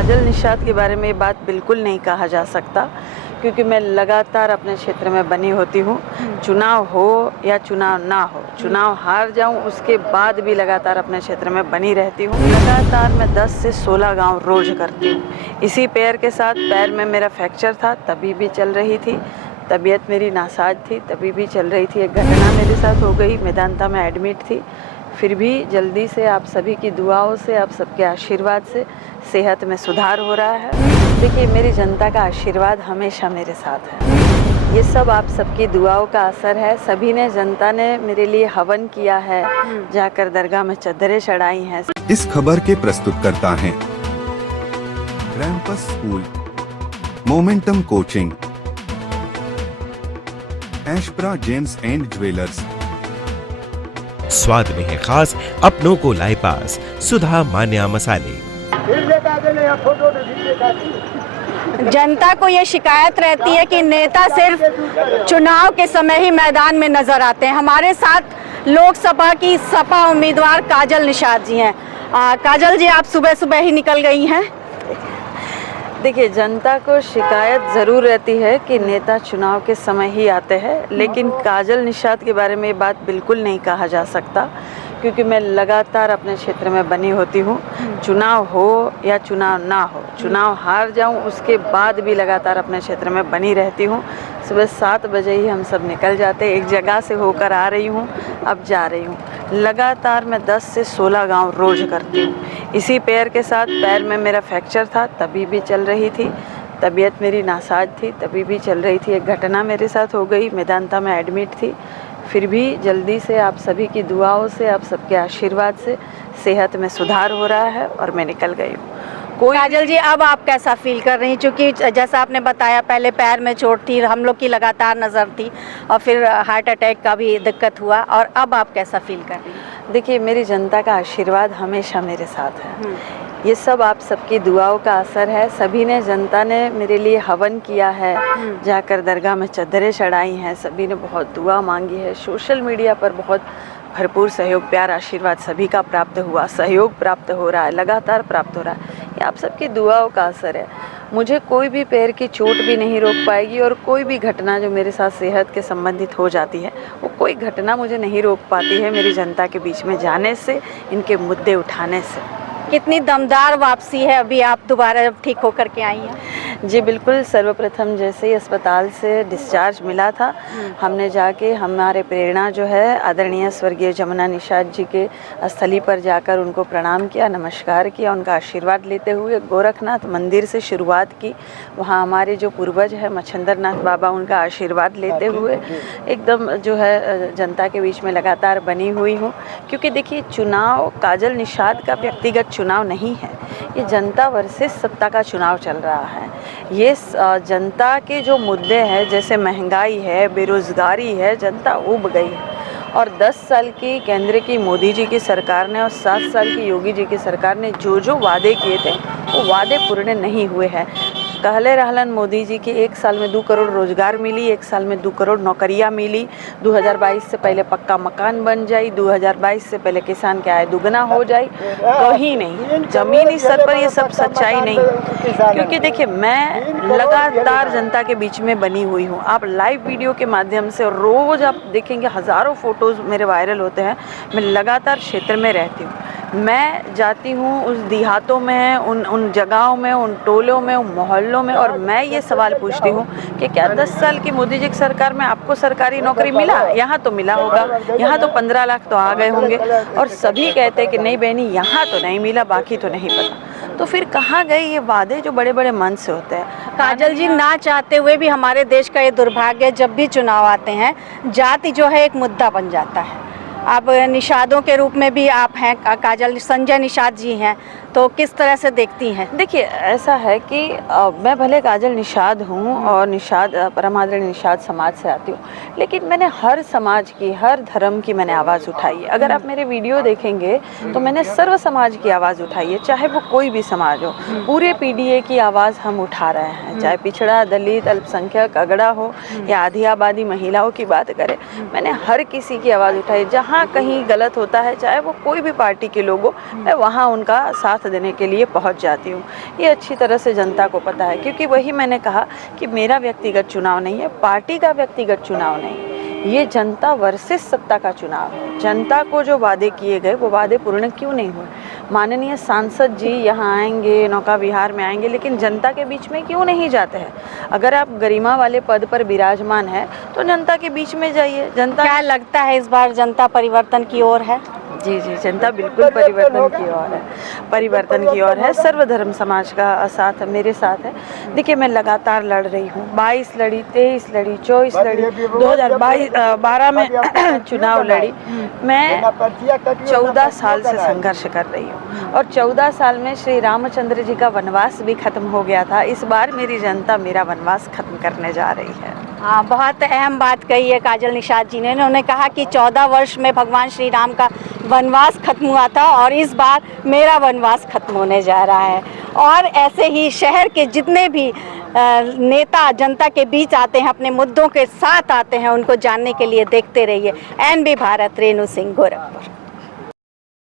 काजल निषाद के बारे में ये बात बिल्कुल नहीं कहा जा सकता, क्योंकि मैं लगातार अपने क्षेत्र में बनी होती हूँ। चुनाव हो या चुनाव ना हो, चुनाव हार जाऊँ उसके बाद भी लगातार अपने क्षेत्र में बनी रहती हूँ। लगातार मैं 10 से 16 गांव रोज करती हूँ। इसी पैर के साथ, पैर में मेरा फ्रैक्चर था तभी भी चल रही थी, तबीयत मेरी नासाज थी तभी भी चल रही थी। एक घटना मेरे साथ हो गई, मेदांता में एडमिट थी, फिर भी जल्दी से आप सभी की दुआओं से, आप सबके आशीर्वाद से सेहत में सुधार हो रहा है। देखिए, मेरी जनता का आशीर्वाद हमेशा मेरे साथ है। ये सब आप सबकी दुआओं का असर है। सभी ने, जनता ने मेरे लिए हवन किया है, जाकर दरगाह में चद्दरें चढ़ाई हैं। इस खबर के प्रस्तुतकर्ता हैं रैंपस स्कूल, मोमेंटम कोचिंग, एशप्रा जेम्स एंड ज्वेलर्स। स्वाद में है खास, अपनों को लाए पास, सुधा मान्या मसाले। जनता को ये शिकायत रहती है कि नेता सिर्फ चुनाव के समय ही मैदान में नजर आते हैं। हमारे साथ लोकसभा की सपा उम्मीदवार काजल निषाद जी हैं। काजल जी, आप सुबह सुबह ही निकल गई हैं। देखिए, जनता को शिकायत ज़रूर रहती है कि नेता चुनाव के समय ही आते हैं, लेकिन काजल निषाद के बारे में ये बात बिल्कुल नहीं कहा जा सकता, क्योंकि मैं लगातार अपने क्षेत्र में बनी होती हूँ। चुनाव हो या चुनाव ना हो, चुनाव हार जाऊँ उसके बाद भी लगातार अपने क्षेत्र में बनी रहती हूँ। सुबह 7 बजे ही हम सब निकल जाते, एक जगह से होकर आ रही हूँ, अब जा रही हूँ। लगातार मैं 10 से 16 गांव रोज करती हूँ। इसी पैर के साथ, पैर में मेरा फ्रैक्चर था तभी भी चल रही थी, तबीयत मेरी नासाज थी तभी भी चल रही थी। एक घटना मेरे साथ हो गई, मेदांता में एडमिट थी, फिर भी जल्दी से आप सभी की दुआओं से, आप सबके आशीर्वाद से सेहत में सुधार हो रहा है और मैं निकल गई हूँ। काजल जी, अब आप कैसा फील कर रही हैं? क्योंकि जैसा आपने बताया, पहले पैर में चोट थी, हम लोग की लगातार नज़र थी, और फिर हार्ट अटैक का भी दिक्कत हुआ, और अब आप कैसा फील कर रही हैं? देखिए, मेरी जनता का आशीर्वाद हमेशा मेरे साथ है। ये सब आप सबकी दुआओं का असर है। सभी ने, जनता ने मेरे लिए हवन किया है, जाकर दरगाह में चद्दरें चढ़ाई हैं, सभी ने बहुत दुआ मांगी है। सोशल मीडिया पर बहुत भरपूर सहयोग, प्यार, आशीर्वाद सभी का प्राप्त हुआ, सहयोग प्राप्त हो रहा है, लगातार प्राप्त हो रहा है। ये आप सबकी दुआओं का असर है। मुझे कोई भी पैर की चोट भी नहीं रोक पाएगी, और कोई भी घटना जो मेरे साथ सेहत के संबंधित हो जाती है, वो कोई घटना मुझे नहीं रोक पाती है मेरी जनता के बीच में जाने से, इनके मुद्दे उठाने से। कितनी दमदार वापसी है, अभी आप दोबारा जब ठीक होकर के आई हैं? जी बिल्कुल, सर्वप्रथम जैसे ही अस्पताल से डिस्चार्ज मिला था, हमने जाके हमारे प्रेरणा जो है आदरणीय स्वर्गीय जमुना निषाद जी के स्थली पर जाकर उनको प्रणाम किया, नमस्कार किया, उनका आशीर्वाद लेते हुए गोरखनाथ मंदिर से शुरुआत की। वहाँ हमारे जो पूर्वज है मच्छिंद्रनाथ बाबा, उनका आशीर्वाद लेते हुए एकदम जो है जनता के बीच में लगातार बनी हुई हूँ। क्योंकि देखिए, चुनाव काजल निषाद का व्यक्तिगत चुनाव नहीं है, ये जनता वर्सेस सत्ता का चुनाव चल रहा है। ये जनता के जो मुद्दे हैं, जैसे महंगाई है, बेरोज़गारी है, जनता ऊब गई है। और 10 साल की केंद्र की मोदी जी की सरकार ने और 7 साल की योगी जी की सरकार ने जो जो वादे किए थे, वो वादे पूर्ण नहीं हुए हैं। कहले रहलन मोदी जी की 1 साल में 2 करोड़ रोजगार मिली, 1 साल में 2 करोड़ नौकरियां मिली, 2022 से पहले पक्का मकान बन जाए, 2022 से पहले किसान की आय दुगना हो जाए। कहीं नहीं, जमीनी स्तर पर ये सब सच्चाई नहीं। क्योंकि देखिए, मैं लगातार जनता के बीच में बनी हुई हूँ। आप लाइव वीडियो के माध्यम से, और रोज़ आप देखेंगे हज़ारों फ़ोटोज़ मेरे वायरल होते हैं। मैं लगातार क्षेत्र में रहती हूँ, मैं जाती हूँ उस देहातों में, उन जगहों में, उन टोलों में, उन मोहल्लों में, और मैं ये सवाल पूछती हूँ कि क्या 10 साल की मोदी जी की सरकार में आपको सरकारी नौकरी मिला? यहाँ तो मिला होगा, यहाँ तो 15 लाख तो आ गए होंगे, और सभी कहते हैं कि नहीं बहनी, यहाँ तो नहीं मिला, बाकी तो नहीं पता। तो फिर कहाँ गए ये वादे जो बड़े बड़े मन से होते हैं? काजल जी, ना चाहते हुए भी हमारे देश का ये दुर्भाग्य, जब भी चुनाव आते हैं, जाति जो है एक मुद्दा बन जाता है। अब निषादों के रूप में भी आप हैं, काजल संजय निषाद जी हैं, तो किस तरह से देखती हैं? देखिए, ऐसा है कि मैं भले काजल निषाद हूँ और निषाद परमादरणीय निषाद समाज से आती हूँ, लेकिन मैंने हर समाज की, हर धर्म की मैंने आवाज़ उठाई है। अगर आप मेरे वीडियो देखेंगे तो मैंने सर्व समाज की आवाज़ उठाई है, चाहे वो कोई भी समाज हो। पूरे पीडीए की आवाज़ हम उठा रहे हैं, चाहे पिछड़ा, दलित, अल्पसंख्यक, अगड़ा हो या आधी आबादी महिलाओं की बात करें। मैंने हर किसी की आवाज़ उठाई। जहाँ जहाँ कहीं गलत होता है, चाहे वो कोई भी पार्टी के लोग हो, मैं वहाँ उनका साथ देने के लिए पहुँच जाती हूँ। ये अच्छी तरह से जनता को पता है, क्योंकि वही मैंने कहा कि मेरा व्यक्तिगत चुनाव नहीं है, पार्टी का व्यक्तिगत चुनाव नहीं, ये जनता वर्सेस सत्ता का चुनाव है। जनता को जो वादे किए गए वो वादे पूर्ण क्यों नहीं हुए? माननीय सांसद जी यहाँ आएंगे, नौका विहार में आएंगे, लेकिन जनता के बीच में क्यों नहीं जाते हैं? अगर आप गरिमा वाले पद पर विराजमान है तो जनता के बीच में जाइए। जनता क्या लगता है इस बार जनता परिवर्तन की ओर है? जी जी, जनता बिल्कुल परिवर्तन की ओर है, परिवर्तन की ओर है। सर्वधर्म समाज का साथ मेरे साथ है। देखिए, मैं लगातार लड़ रही हूँ, 22 लड़ी, 23 लड़ी, 24 लड़ी, 2012 में चुनाव लड़ी। मैं 14 साल से संघर्ष कर रही हूँ और 14 साल में श्री रामचंद्र जी का वनवास भी खत्म हो गया था। इस बार मेरी जनता मेरा वनवास खत्म करने जा रही है। हाँ, बहुत अहम बात कही है काजल निषाद जी ने। उन्होंने कहा कि 14 वर्ष में भगवान श्री राम का वनवास खत्म हुआ था और इस बार मेरा वनवास खत्म होने जा रहा है। और ऐसे ही शहर के जितने भी नेता जनता के बीच आते हैं, अपने मुद्दों के साथ आते हैं, उनको जानने के लिए देखते रहिए NB भारत। रेणु सिंह, गोरखपुर।